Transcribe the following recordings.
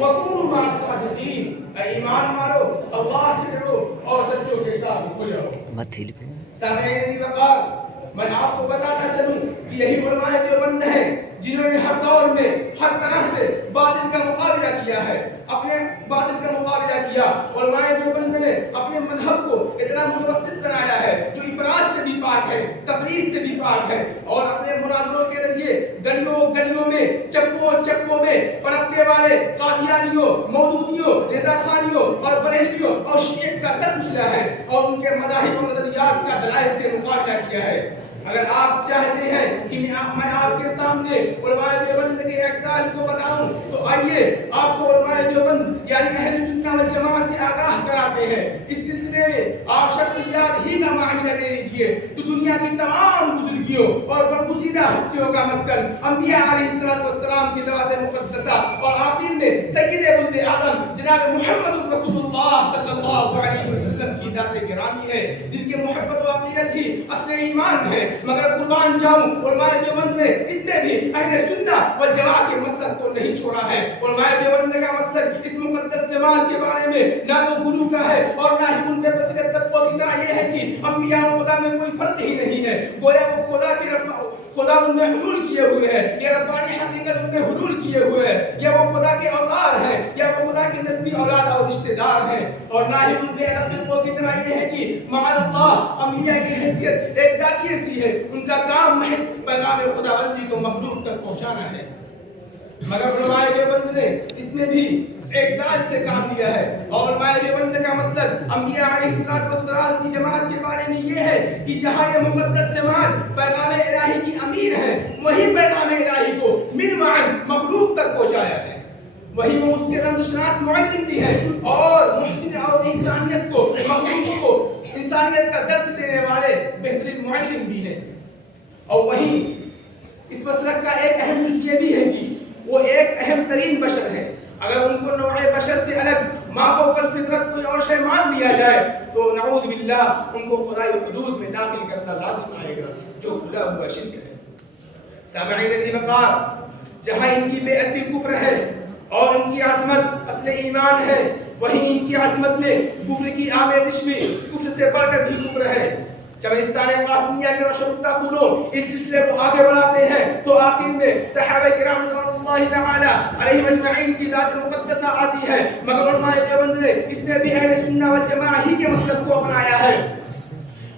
وَكُونُوا مَعَ الصَّادِقِينَ، اے ایمان مانو، اللہ سے ڈرو اور سچوں کے ساتھ ہو جاؤ۔ سامعین عزیز وقار، میں آپ کو بتانا چلوں کہ یہی علماء دیوبند ہیں جنہوں نے ہر دور میں ہر طرح سے باطل کا مقابلہ کیا ہے، اپنے باطل کا مقابلہ کیا۔ علماء دیوبند نے اپنے مذہب کو اتنا متوسط بنایا ہے جو افراط سے بھی پاک ہے، تفریط سے بھی پاک ہے، اور اپنے مناظروں کے ذریعے گلیوں گلیوں میں، چپوں چپوں میں پنپنے والے قادیانیوں، مودودیوں، رضا خانیوں اور بریلویوں اور شیعہ کا سر کچلا ہے اور ان کے مذاہب و نظریات کا دلائل سے مقابلہ کیا ہے۔ اگر آپ چاہتے ہیں کہ میں آپ کے سامنے علماء دیوبند کے اعتدال کو بتاؤں تو آئیے آپ کو علماء دیوبند یعنی اہل سنت والجماعت سے آگاہ کراتے ہیں۔ اس سلسلے میں آپ شخصیات ہی کا معاملہ لے لیجیے تو دنیا کی تمام بزرگیوں اور برگزیدہ ہستیوں کا مسکن انبیاء علیہ السلام کی ذات مقدسہ اور آخر میں سید ولد آدم جناب محمد رسول اللہ صلی اللہ علیہ وسلم کی ذات گرامی ہے، جن کے محبت و عقیدت ہی اصل ایمان ہے۔ مگر قربان جاؤں علماء دیوبند نے اس میں بھی اہل سنت والجماعت کے مسلک کو نہیں چھوڑا ہے۔ علماء دیوبند کا مسلک اس مقدس جماعت کے بارے میں نہ تو غلو کا ہے اور نہ ہی ان میں بصیرت طبقوں کی طرح یہ ہے کہ انبیاء و خدا میں کوئی فرق ہی نہیں ہے، گویا وہ خدا ان میں حلول کیے ہوئے ہیں، یہ ربانی حقیقت ان میں حلول کیے ہوئے ہیں، یا وہ خدا کے اوتار ہیں، یا وہ خدا کے نسبی اولاد اور رشتہ دار ہیں، اور نہ ہی ان بے ادب فرقوں کی طرح یہ ہے کہ معاذ اللہ انبیاء کی حیثیت ایک ڈاکیے سی ہے، ان کا کام محض پیغام خداوندی کو مخلوق تک پہنچانا ہے۔ مگر علماء دیوبند نے اس میں بھی اعتدال سے کام لیا ہے، اور علماء دیوبند کا مسلک انبیاء علیہ السلام کی جماعت کے بارے میں یہ ہے کہ جہاں یہ مقدس جماعت پیغام الہی کی امیر ہے، وہی پیغام الہی کو من معن مخلوق تک پہنچایا ہے، وہی وہ اس کے رمز شناس معلم بھی ہے اور محسن اور انسانیت کو مخلوق کو انسانیت کا درس دینے والے بہترین معلم بھی ہے۔ اور وہیں اس مسلک کا ایک اہم جز یہ بھی ہے کہ وہ ایک اہم ترین بشر ہے، اگر ان کو نوع بشر سے الگ ما فوق الفطرت کوئی اور شے مان لیا جائے تو نعوذ باللہ ان کو خدائی حدود میں داخل کرنا لازم آئے گا، جو کھلا ہوا شرک ہے۔ سامعین عزیز وقار، جہاں ان کی بے ادبی کفر ہے اور ان کی عظمت اصل ایمان ہے، وہیں ان کی عظمت میں کفر کی آمیزش بھی کفر سے بڑھ کر بھی کفر ہے۔ چمنستان قاسمیہ کے روشنفتہ پھولوں اس سلسلے کو آگے بڑھاتے ہیں تو آخر میں صحابہ کرام رضوان اللہ تعالی علیہم اجمعین کی ذات مقدسہ آتی ہے، مگر علماء دیوبند نے اس میں بھی اہل سنت والجماعت ہی کے مسلک کو اپنایا ہے۔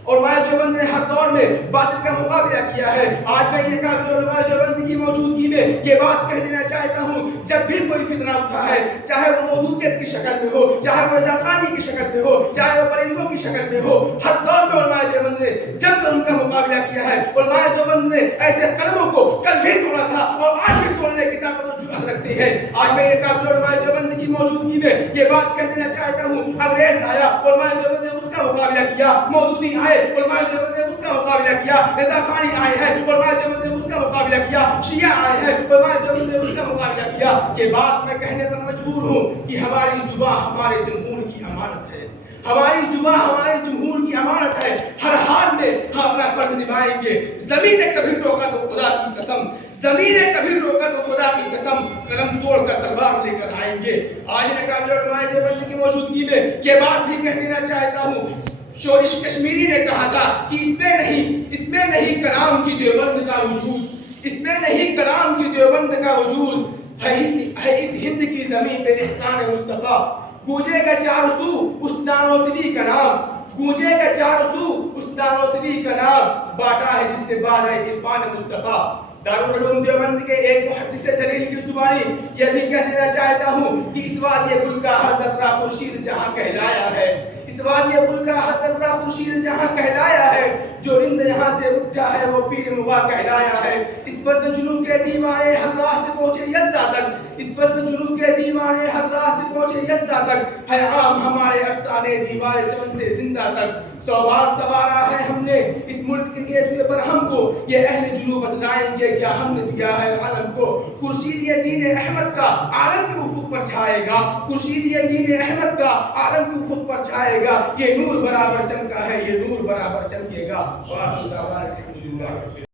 علماء دیوبند نے ہر دور میں باطل کا مقابلہ کیا ہے۔ آج میں ان قابل علماء دیوبند کی موجودگی میں یہ بات کہہ دینا چاہتا ہوں، جب بھی کوئی فتنہ اٹھا ہے، چاہے وہ مودودیت کی شکل میں ہو، چاہے وہ رضا خانی کی شکل میں ہو، چاہے وہ بریلویوں کی شکل میں ہو، ہر دور میں علماء دیوبند نے جب ان کا مقابلہ کیا ہے۔ علماء دیوبند نے ایسے قلموں کو کل بھی توڑا تھا اور آج بھی توڑنے کی طاقت و جرأت رکھتے ہیں۔ آج میں ان قابل علماء دیوبند کی موجودگی میں یہ بات کہہ دینا چاہتا ہوں، انگریز آیا، علماء دیوبند نے اس کا مقابلہ کیا، مودودی آئے، علماء دیوبند نے اس کا مقابلہ کیا، رضا خانی آئے ہیں، علماء دیوبند نے اس کا مقابلہ کیا، شیعہ آئے ہیں، علماء دیوبند نے اس کا مقابلہ کیا۔ یہ بات میں کہنے پر مجبور ہوں کہ ہماری زبان ہمارے جمہور کی امانت ہے، ہماری زبان ہمارے جمہور کی امانت ہے، ہر حال میں ہم اپنا فرض نبھائیں گے۔ زمین نے کبھی ٹوکا تو خدا کی قسم، زمین نے کبھی ٹوکا تو خدا کی قسم، قلم توڑ کر تلوار لے کر آئیں گے۔ آج میں قابل علماء دیوبند کی موجودگی میں یہ بات بھی کہہ دینا چاہتا ہوں، شورش کشمیری نے کہا تھا کہ اس میں نہیں کلام کی دیوبند کا وجود، اس میں نہیں کلام کی دیوبند کا وجود ہے اس ہند کی زمین پہ احسان مصطفیٰ، گونجے گا چار سو اس دانوتوی کا نام، گونجے گا چار سو اس دانوتوی کا نام، باٹا ہے جس نے باز ہے عرفان مصطفیٰ۔ دارالعلوم دیوبند کے ایک محدث جلیل کی زبانی یہ بھی کہہ دینا چاہتا ہوں کہ اس وادی گل کا ہر ذرہ خورشید جہاں کہلایا ہے، اس وادی گل کا ہر ذرہ خورشید جہاں کہلایا ہے، جو رند یہاں سے اٹھا ہے وہ پیر مغا کہلایا ہے۔ اس بزم جنوب کے دیوانے ہر راہ سے پہنچے یزدہ تک، اس بزم جنوب کے دیوانے ہر راہ سے پہنچے یزدہ تک، ہے عام ہمارے افسانے دیوار چمن سے زندہ تک۔ 100 بار سوارا ہے ہم نے اس ملک کے گیسوے پر ہم کو، یہ اہل جنوب بتلائیں گے کیا ہم نے دیا ہے عالم کو۔ خورشید یہ دین احمد کا عالم کے افق پر چھائے گا، خورشید یہ دین احمد کا عالم کے افق پر چھائے گا، یہ نور برابر چمکا ہے، یہ نور برابر چمکے گا۔ وآخر دعوانا الحمدللہ۔